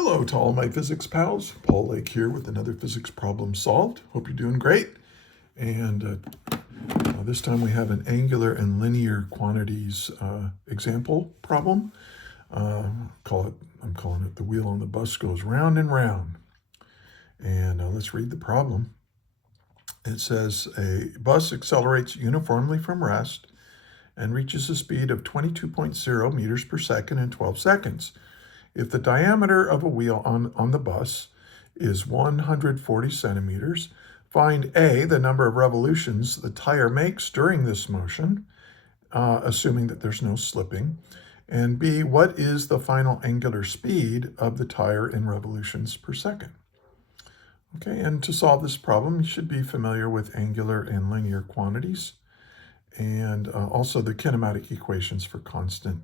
Hello to all my physics pals. Paul Lake here with another physics problem solved. Hope you're doing great. And this time we have an angular and linear quantities example problem. I'm calling it the wheel on the bus goes round and round. And let's read the problem. It says a bus accelerates uniformly from rest and reaches a speed of 22.0 meters per second in 12 seconds. If the diameter of a wheel on the bus is 140 centimeters, find A, the number of revolutions the tire makes during this motion, assuming that there's no slipping, and B, what is the final angular speed of the tire in revolutions per second. Okay, and to solve this problem, you should be familiar with angular and linear quantities, and also the kinematic equations for constant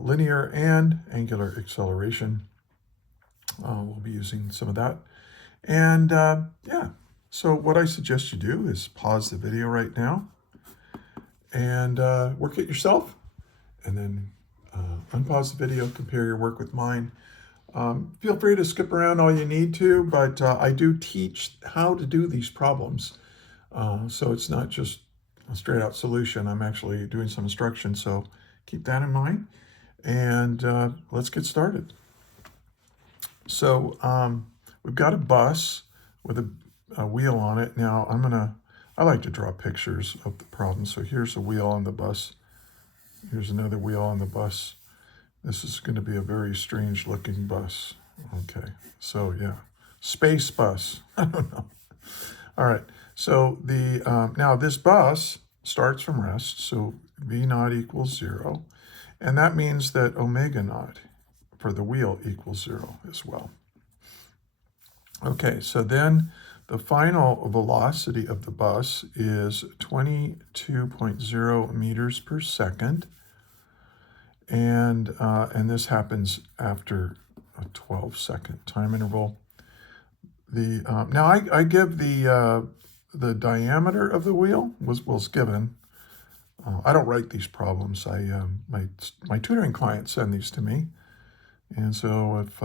linear and angular acceleration. We'll be using some of that. And yeah, so what I suggest you do is pause the video right now and work it yourself, and then unpause the video, compare your work with mine. Feel free to skip around all you need to, but I do teach how to do these problems. So it's not just a straight out solution. I'm actually doing some instruction, so keep that in mind. And let's get started. So we've got a bus with a wheel on it. Now I like to draw pictures of the problem. So here's a wheel on the bus. Here's another wheel on the bus. This is going to be a very strange looking bus. Okay, so yeah, space bus. I don't know. All right, so now this bus starts from rest, so V naught equals 0. And that means that omega naught for the wheel equals 0 as well. Okay, so then the final velocity of the bus is 22.0 meters per second. And this happens after a 12-second time interval. Now I give the diameter of the wheel was given. I don't write these problems. My tutoring clients send these to me, and so if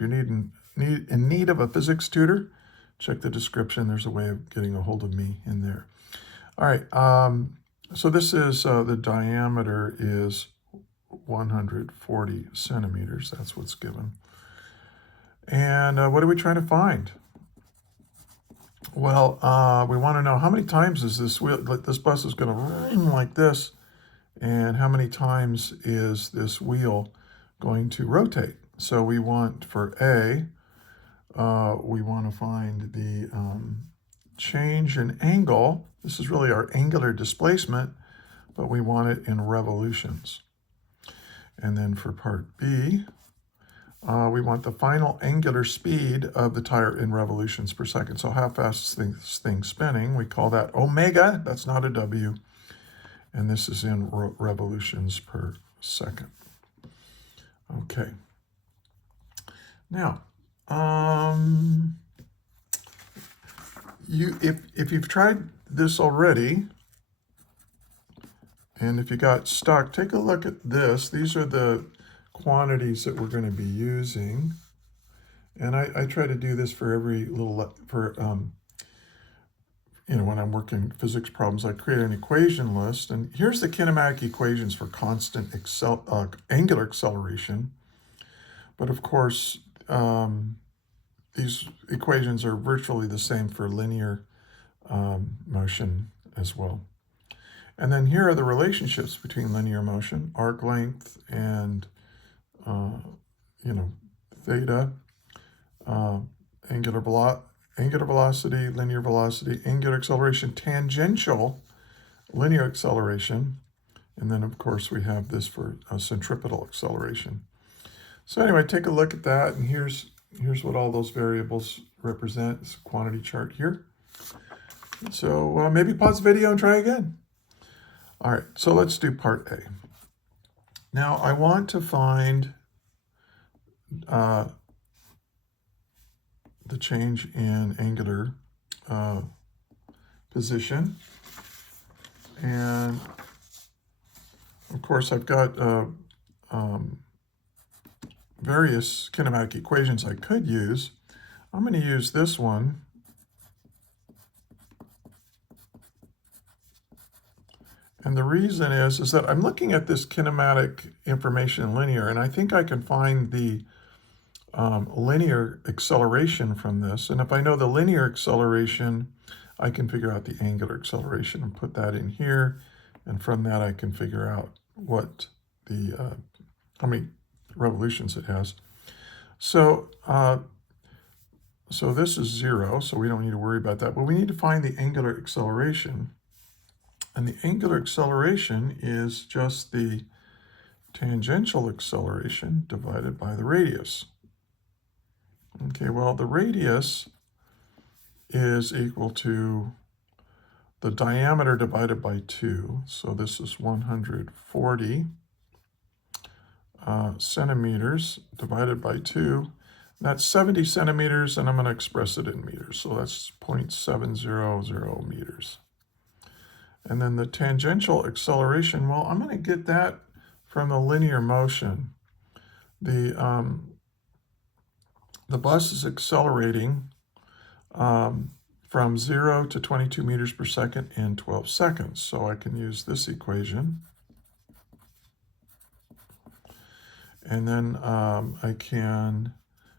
you're in need of a physics tutor, check the description. There's a way of getting a hold of me in there. All right. So this is the diameter is 140 centimeters. That's what's given. And what are we trying to find? Well, we want to know how many times is this bus is going to run like this, and how many times is this wheel going to rotate. So we want for A, we want to find the change in angle. This is really our angular displacement, but we want it in revolutions. And then for part B, we want the final angular speed of the tire in revolutions per second. So how fast is this thing spinning? We call that omega. That's not a W. And this is in revolutions per second. Okay. Now, if you've tried this already, and if you got stuck, take a look at this. These are the quantities that we're going to be using. And I try to do this for every little, when I'm working physics problems, I create an equation list. And here's the kinematic equations for constant angular acceleration. But of course, these equations are virtually the same for linear motion as well. And then here are the relationships between linear motion, arc length, and theta, angular velocity, linear velocity, angular acceleration, tangential linear acceleration, and then of course we have this for centripetal acceleration. So anyway, take a look at that, and here's what all those variables represent. It's a quantity chart here. So maybe pause the video and try again. All right, so let's do part A. Now I want to find the change in angular position. And of course I've got various kinematic equations I could use. I'm going to use this one. And the reason is that I'm looking at this kinematic information in linear, and I think I can find the linear acceleration from this. And if I know the linear acceleration, I can figure out the angular acceleration and put that in here. And from that, I can figure out what the how many revolutions it has. So, so this is 0, so we don't need to worry about that. But we need to find the angular acceleration. And the angular acceleration is just the tangential acceleration divided by the radius. Okay, well, the radius is equal to the diameter divided by 2. So this is 140 centimeters divided by 2. That's 70 centimeters, and I'm going to express it in meters. So that's 0.700 meters. And then the tangential acceleration, well, I'm going to get that from the linear motion. The bus is accelerating from 0 to 22 meters per second in 12 seconds. So I can use this equation. And then I can,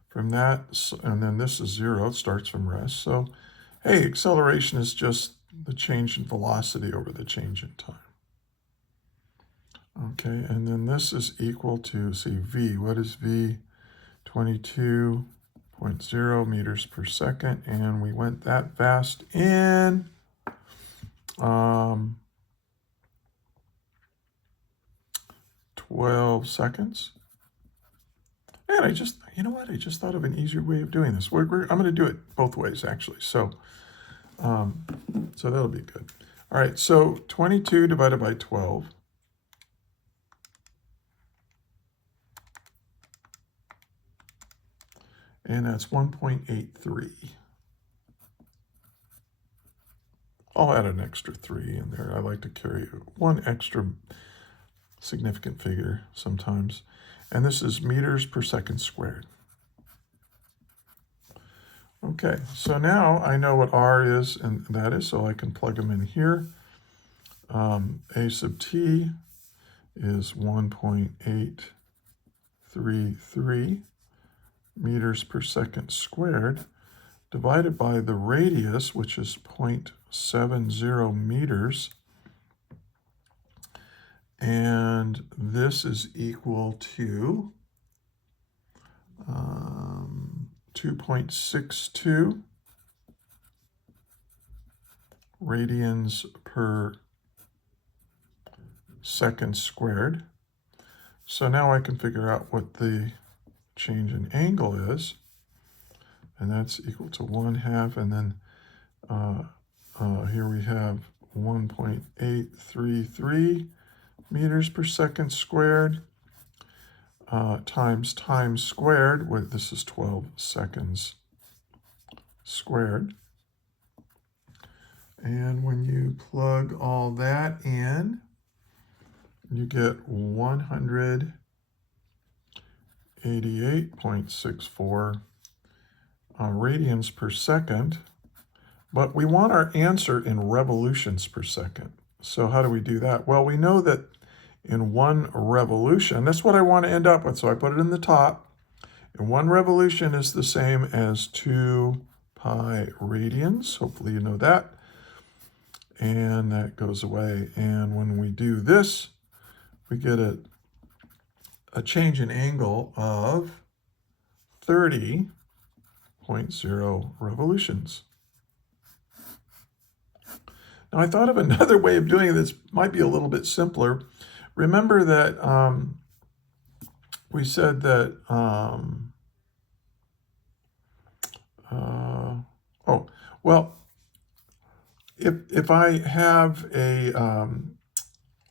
from that, and then this is 0, it starts from rest. So, hey, acceleration is just the change in velocity over the change in time. Okay, and then this is equal to, see, v. What is v? 22.0 meters per second, and we went that fast in 12 seconds. And I just, you know what? I just thought of an easier way of doing this. I'm going to do it both ways, actually. So that'll be good. All right, so 22 divided by 12. And that's 1.83. I'll add an extra 3 in there. I like to carry one extra significant figure sometimes. And this is meters per second squared. Okay, so now I know what r is, and that is, so I can plug them in here. A sub t is 1.833 meters per second squared, divided by the radius, which is 0.70 meters. And this is equal to 2.62 radians per second squared. So now I can figure out what the change in angle is, and that's equal to 1/2, and then here we have 1.833 meters per second squared times time squared, where this is 12 seconds squared. And when you plug all that in, you get 188.64 radians per second. But we want our answer in revolutions per second. So how do we do that? Well, we know that in 1 revolution, that's what I want to end up with, so I put it in the top. And 1 revolution is the same as 2 pi radians. Hopefully you know that. And that goes away. And when we do this, we get a change in angle of 30.0 revolutions. Now, I thought of another way of doing this, might be a little bit simpler. Remember that we said that, if I have a,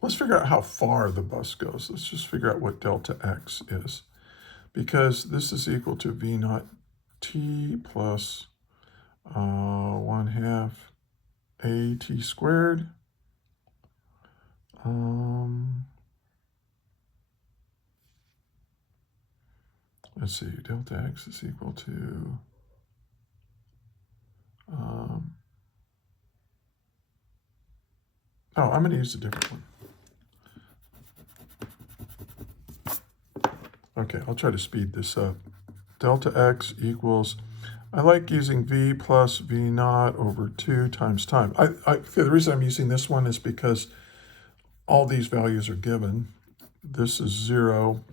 let's figure out how far the bus goes. Let's just figure out what delta x is, because this is equal to v naught t plus 1/2 a t squared. let's see, delta x is equal to, I'm going to use a different one. Okay, I'll try to speed this up. Delta x equals, I like using v plus v naught over 2 times time. The reason I'm using this one is because all these values are given. This is 0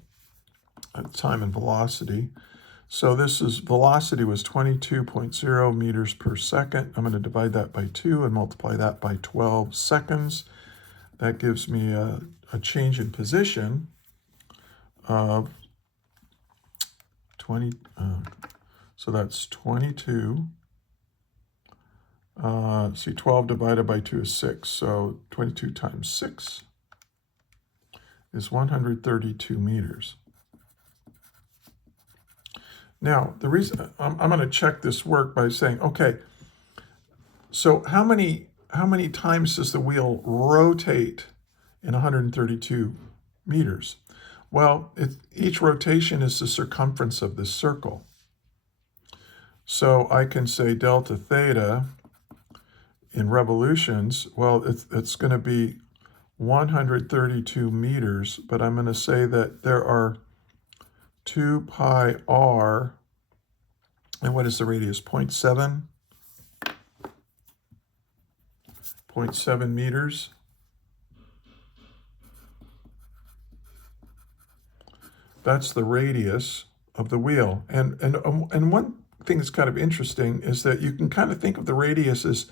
at time and velocity. So this is, velocity was 22.0 meters per second. I'm going to divide that by 2 and multiply that by 12 seconds. That gives me a change in position of 20, so that's 22. See, 12 divided by 2 is 6. So 22 times 6 is 132 meters. Now, the reason I'm going to check this work by saying, okay, so how many times does the wheel rotate in 132 meters? Well, each rotation is the circumference of this circle. So I can say delta theta in revolutions, well, it's going to be 132 meters, but I'm going to say that there are 2 pi r, and what is the radius? 0.7? 0.7 meters. That's the radius of the wheel. And one thing that's kind of interesting is that you can kind of think of the radius as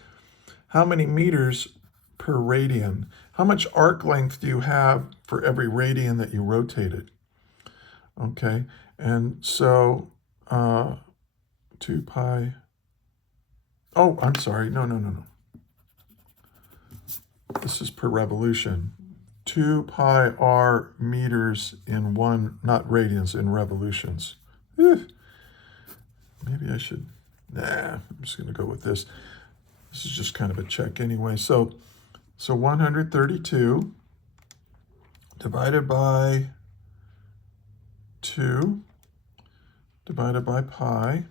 how many meters per radian. How much arc length do you have for every radian that you rotated? Okay, and so 2 pi, oh, I'm sorry, no. This is per revolution. 2 pi r meters in one, not radians, in revolutions. Maybe I should, I'm just going to go with this. This is just kind of a check anyway. So 132 divided by 2 divided by pi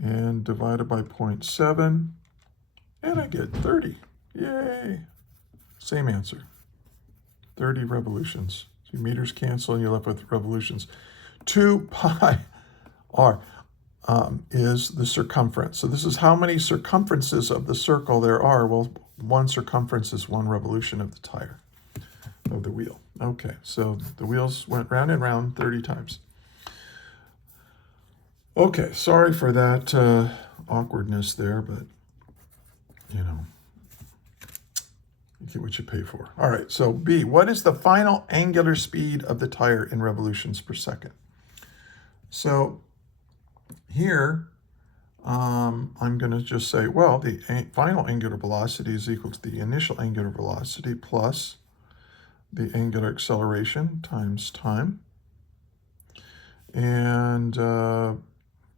and divided by 0.7, and I get 30. Yay! Same answer. 30 revolutions. So meters cancel and you're left with revolutions. 2 pi r is the circumference. So this is how many circumferences of the circle there are. Well, one circumference is one revolution of the tire, of the wheel. Okay, so the wheels went round and round 30 times. Okay, sorry for that awkwardness there, but you know, you get what you pay for. All right, so B, what is the final angular speed of the tire in revolutions per second? So here, I'm going to just say, well, the final angular velocity is equal to the initial angular velocity plus the angular acceleration times time. And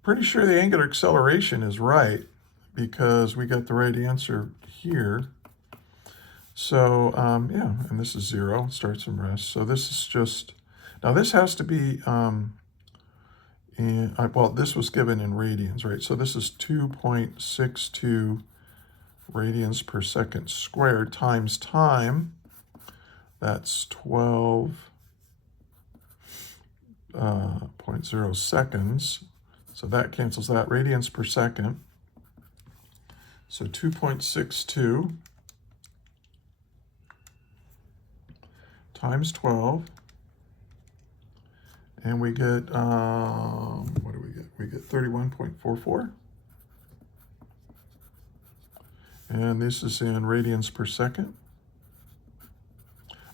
pretty sure the angular acceleration is right because we got the right answer here. So, yeah, and this is 0, starts and rests. So this is just, now this has to be, well, this was given in radians, right? So this is 2.62 radians per second squared times time. That's 12.0 seconds. So that cancels that, radians per second. So 2.62 times 12. And we get, what do we get? We get 31.44. And this is in radians per second.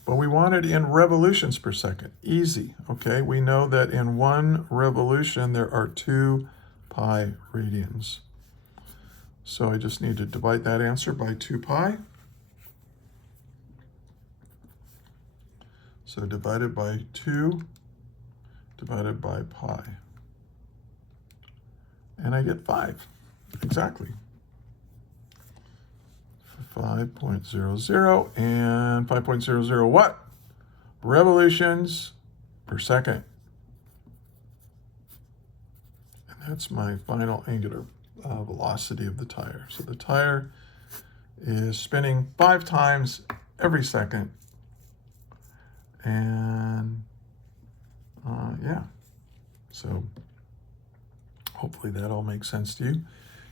But we want it in revolutions per second. Easy, okay? We know that in one revolution, there are 2 pi radians. So I just need to divide that answer by 2 pi. So divided by 2 divided by pi. And I get 5, exactly. 5.00 and 5.00 what? Revolutions per second. That's my final angular velocity of the tire. So the tire is spinning 5 times every second. And yeah, so hopefully that all makes sense to you.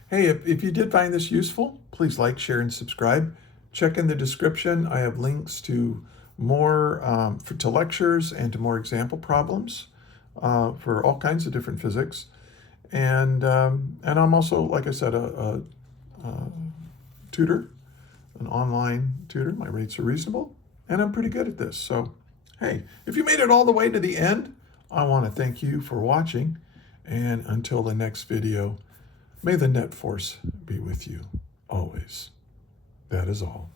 Hey, if you did find this useful, please like, share, and subscribe. Check in the description. I have links to more to lectures and to more example problems for all kinds of different physics. And I'm also, like I said, a tutor, an online tutor. My rates are reasonable, and I'm pretty good at this. So, hey, if you made it all the way to the end, I want to thank you for watching. And until the next video, may the net force be with you always. That is all.